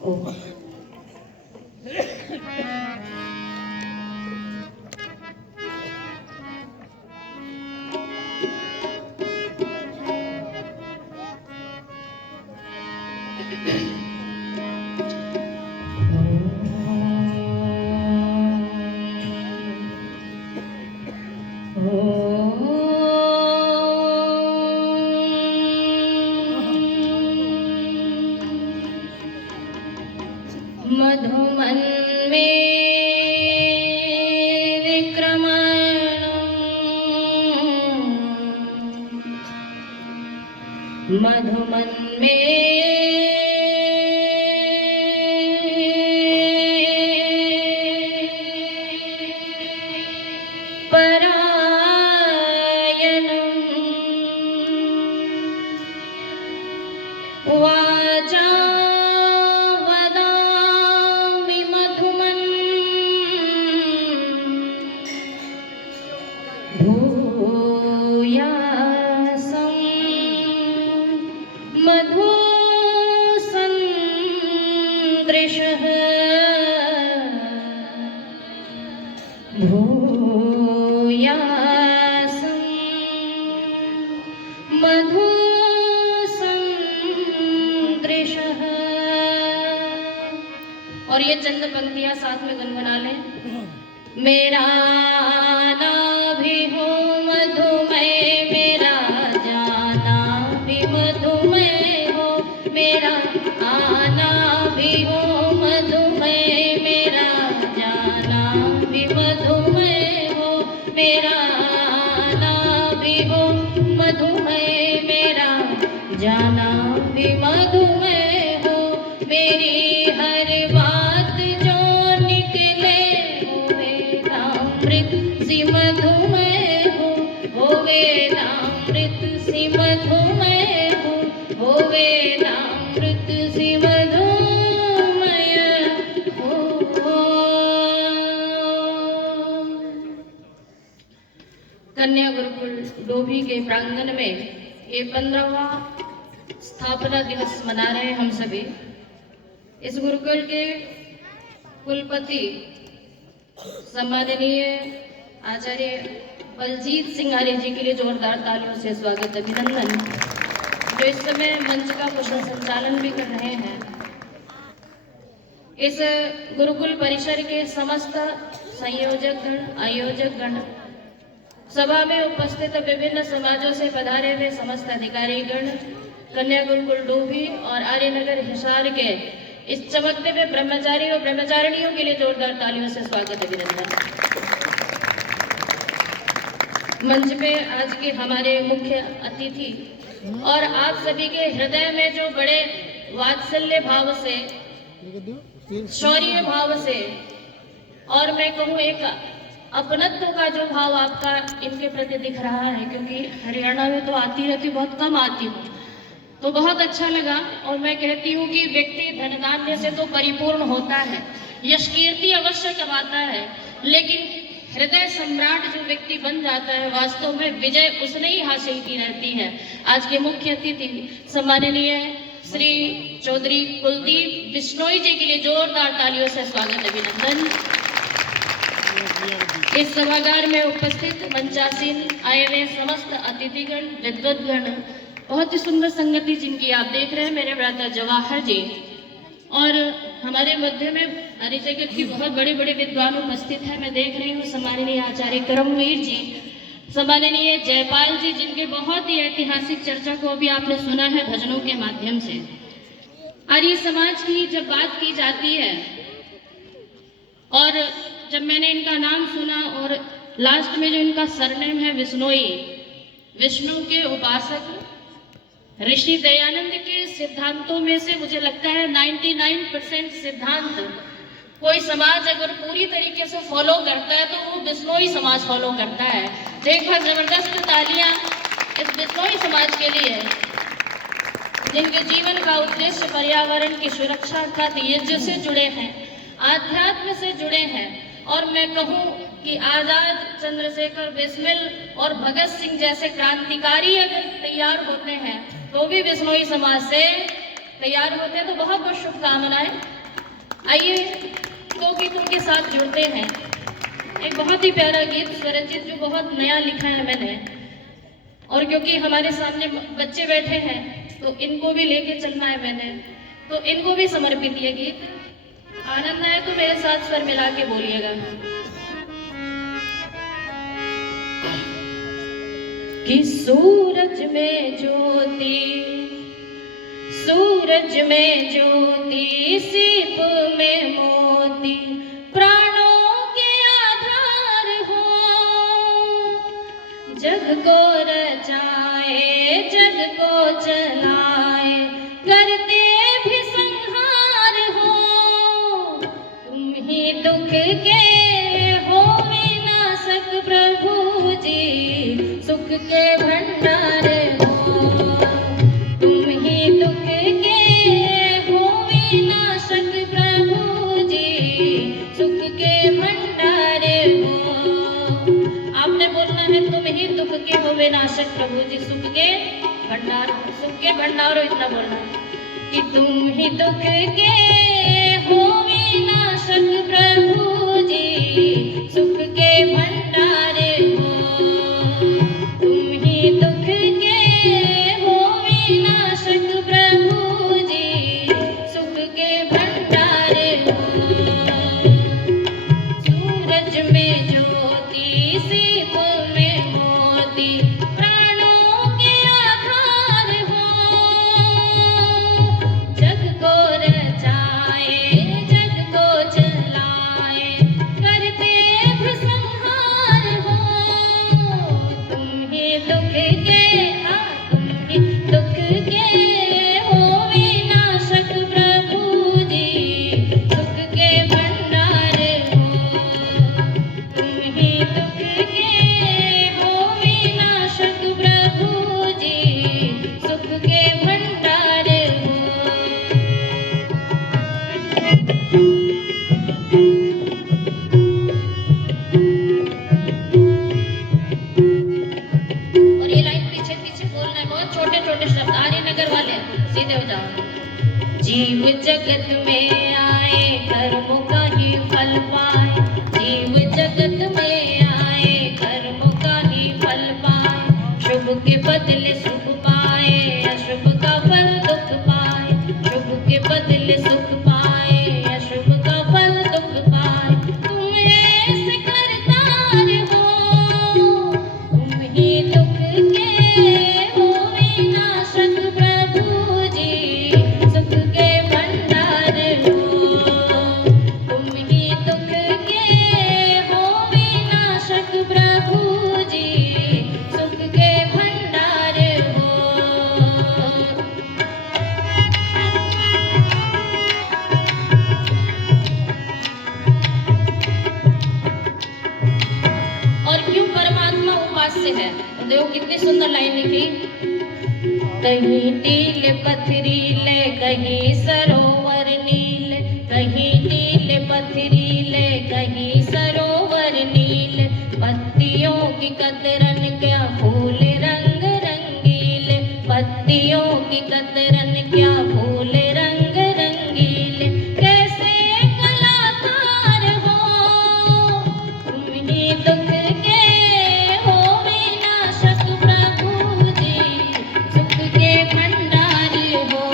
ओ मधुमन में विक्रमणं मधुमन में परायणं वाचा भूयासं मधुसन्दृशः भूयासं मधुसन्दृशः। और ये चंद पंक्तियां साथ में गुनगुना लें। मेरा आना भी हो मधुमय, मेरा जाना भी मधुमय हो, मेरा आना भी हो मधुमय, मेरा जाना भी मधुमय हो, मेरा आना भी हो मधुमय, मेरा जाना भी मधुमय हो। मेरी हर बात जो निकले अमृत सी मधुमय हो, वेदामृत सी मधुमय हो, वेदामृत सी मधुमय हो। कन्या गुरुकुल डोभी के प्रांगण में ये 15वां स्थापना दिवस मना रहे हैं हम सभी। इस गुरुकुल के कुलपति सम्माननीय आचार्य बलजीत सिंह आर्य जी के लिए जोरदार तालियों से स्वागत अभिनंदन, जो इस समय मंच का कुशल संचालन भी कर रहे हैं। इस गुरुकुल परिसर के समस्त संयोजक गण, आयोजक गण, सभा में उपस्थित विभिन्न समाजों से पधारे हुए समस्त अधिकारी गण, कन्या गुरुकुल डोभी और आर्यनगर हिसार के इस चमकते हुए ब्रह्मचारी और ब्रह्मचारिणियों के लिए जोरदार तालियों से स्वागत अभिनंदन। मंच पे आज के हमारे मुख्य अतिथि और आप सभी के हृदय में जो बड़े वात्सल्य भाव से, शौर्य भाव से, और मैं कहूँ एक अपनत्व का जो भाव आपका इनके प्रति दिख रहा है, क्योंकि हरियाणा में तो आती रहती, बहुत कम आती हूँ, तो बहुत अच्छा लगा। और मैं कहती हूँ कि व्यक्ति धन धान्य से तो परिपूर्ण होता है, यश कीर्ति अवश्य कमाता है, लेकिन हृदय सम्राट जो व्यक्ति बन जाता है, वास्तव में विजय उसने ही हासिल की रहती है। आज के मुख्य अतिथि सम्माननीय श्री चौधरी कुलदीप बिश्नोई जी के लिए जोरदार तालियों से स्वागत अभिनंदन। इस सभागार में उपस्थित मंचासीन आए हुए समस्त अतिथिगण, विद्वद्गण, बहुत ही सुंदर संगति जिनकी आप देख रहे हैं, मेरे भ्राता जवाहर जी, और हमारे मध्य में हरि जगत की बहुत बड़े बड़े विद्वान उपस्थित हैं। मैं देख रही हूँ सम्माननीय आचार्य करमवीर जी, सम्माननीय जयपाल जी, जिनके बहुत ही ऐतिहासिक चर्चा को भी आपने सुना है भजनों के माध्यम से। आर्य समाज की जब बात की जाती है, और जब मैंने इनका नाम सुना और लास्ट में जो इनका सरनेम है विश्नोई, विष्णु के उपासक, ऋषि दयानंद के सिद्धांतों में से मुझे लगता है 99% सिद्धांत कोई समाज अगर पूरी तरीके से फॉलो करता है तो वो बिश्नोई समाज फॉलो करता है। तो एक बार जबरदस्त तालियां इस बिश्नोई समाज के लिए, जिनके जीवन का उद्देश्य पर्यावरण की सुरक्षा का यज्ञ से जुड़े हैं, आध्यात्म से जुड़े हैं। और मैं कहूँ कि आजाद, चंद्रशेखर बिस्मिल और भगत सिंह जैसे क्रांतिकारी अगर तैयार होते हैं तो भी बिश्नोई समाज से तैयार होते हैं तो बहुत बहुत शुभकामनाएं। आइए दो गीतों के साथ जुड़ते हैं। एक बहुत ही प्यारा गीत स्वरचित जो बहुत नया लिखा है मैंने, और क्योंकि हमारे सामने बच्चे बैठे हैं तो इनको भी लेके चलना है मैंने, तो इनको भी समर्पित ये गीत। आनंद आए तो मेरे साथ स्वर मिला के बोलिएगा कि सूरज में ज्योति, सूरज में ज्योति, सीप में मोती, प्राणों के आधार हो। जग को रचाए, जग को चलाए, करते भी संहार हो। तुम ही दुख के हो विनाशक प्रभु जी, सुख के भंडार हो। तुम ही दुख के हो विनाशक प्रभु जी, सुख के भंडार हो। आपने बोलना है तुम ही दुख के हो विनाशक प्रभु जी, सुख के भंडार, सुख के भंडार हो, इतना बोलना कि तुम ही दुख के हो विनाशक प्रभु जी, सुख के भंडार हो। तुम ही दुख के हो विनाशक प्रभु जी, सुख के भंडार हो। सूरज में ज्योति, सीप में मोती, प्राणों के आधार हो। जग को रचाए, जग को चलाए, करते भी संहार हो। तुम ही दुख के, तुम ही दुख के हो विनाशक प्रभु जी, सुख के भंडार हो। तुम ही दुख के हो विनाशक प्रभु जी, सुख के भंडार हो। और ये लाइन पीछे पीछे बोलना है, बहुत छोटे छोटे शब्द, आर्य नगर वाले सीधे हो जाओ। जीव जगत में आए, कर्मों का ही फल पाए। जीव जगत में आए, कर्मों का ही फल पाए। शुभ के बदले सुख पाए, अशुभ का फल दुख पाए। शुभ के बदले सुख पाए, अशुभ का फल दुख पाए। तुम ऐसे करतार हो, तुम ही दुख के हो विनाशक प्रभु जी, सुख के भंडार हो। तुम ही दुख के हो विनाशक प्रभु जी, सुख के भंडार हो। और क्यों परमात्मा उपास्य है, तो देखो कितनी सुंदर लाइन लिखी। कहीं टीले पथरीले, कहीं सरोवर नील। कहीं टीले पथरीले, कहीं सरोवर नील। पत्तियों की कतरन क्या फूल रंग रंगीले। पत्तियों की कतरन क्या फूल रंग रंगीले। कैसे कलाकार हो, तुम ही दुख के हो विनाशक प्रभु जी, सुख के भंडार हो।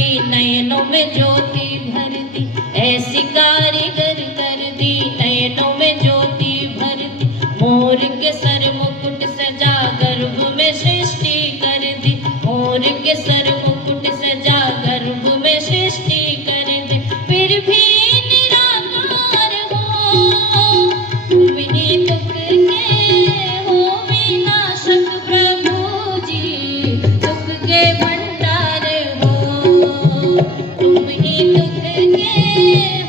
दी, नयनों में ज्योति भर दी, ऐसी कारीगर कर दी, नयनों में ज्योति भर दी। मोर के सर मुकुट सजा, गर्भ में सृष्टि कर दी, मोर के सर मुकुट सजा, गर्भ में सृष्टि कर दी। फिर भी निराकार हो, तुम ही दुख के हो विनाशक प्रभु जी, सुख के भंडार हो, तुम ही दुख के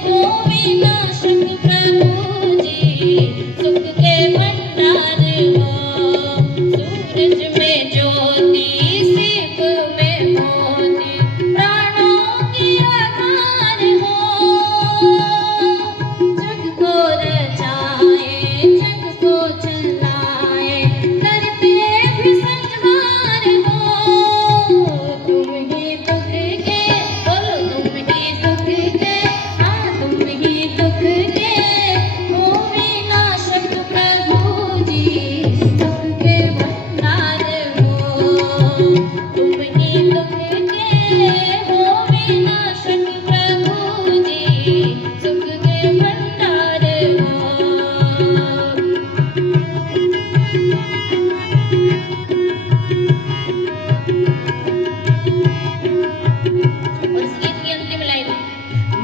हो विनाशक प्रभु जी, सुख के भंडार हो। सूरज में ज्योति, सीप में मोती, प्राणों की आधार हो, जग को रचाए, जग को चलाए, करते भी संहार हो, तुम ही दुख के, बोलो तुम ही दुख के, हाँ तुम ही दुख के हो विनाशक प्रभु जी, सुख के भंडार हो, तुम ही दुख के हो विनाशक प्रभु जी, सुख के भंडार हो। और इस गीत की अंतिम लाइन,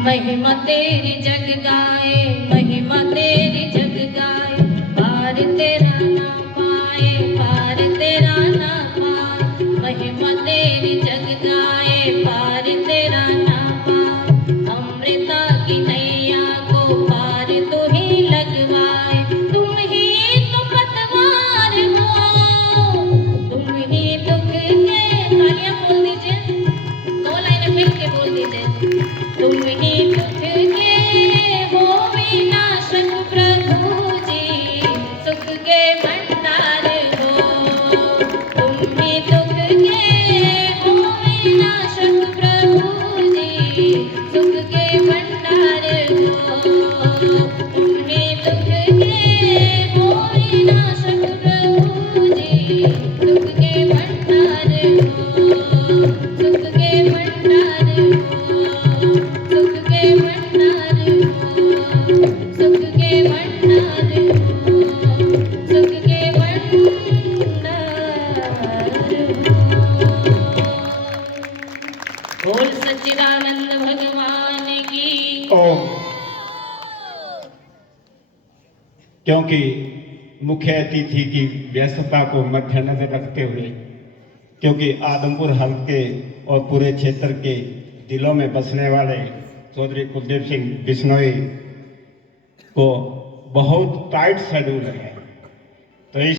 महिमा तेरी जग गाए, महिमा तेरी जग गाए, पार तेरा ना पाए, पार तेरा ना पाए, महिमा तेरी जग गाए, पार तेरा ना पाए। अमृता की नैया को पार तू ही लगवाए, तुम ही तो पतवार हो, तुम ही दुख के, तालियां बोल दीजिए, 2 लाइनें मिल के बोल दीजिए, तुम ही दुख के हो विनाशक प्रभु जी, सुख के भंडार हो, तुम ही दुख के हो विनाशक प्रभु जी, सुख के भंडार हो, तुम ही दुख के हो विनाशक प्रभु जी, सुख के भंडार हो, सुख के भंडार हो, सुख के भंडार हो, सुख के भंडार हो, सुख के भंडार हो। बोल सच्चिदानंद भगवान की। ओम। क्योंकि मुख्य अतिथि की व्यस्तता को मद्देनजर रखते हुए, क्योंकि आदमपुर हल्के और पूरे क्षेत्र के दिलों में बसने वाले चौधरी कुलदीप सिंह बिश्नोई को बहुत टाइट शेड्यूल है,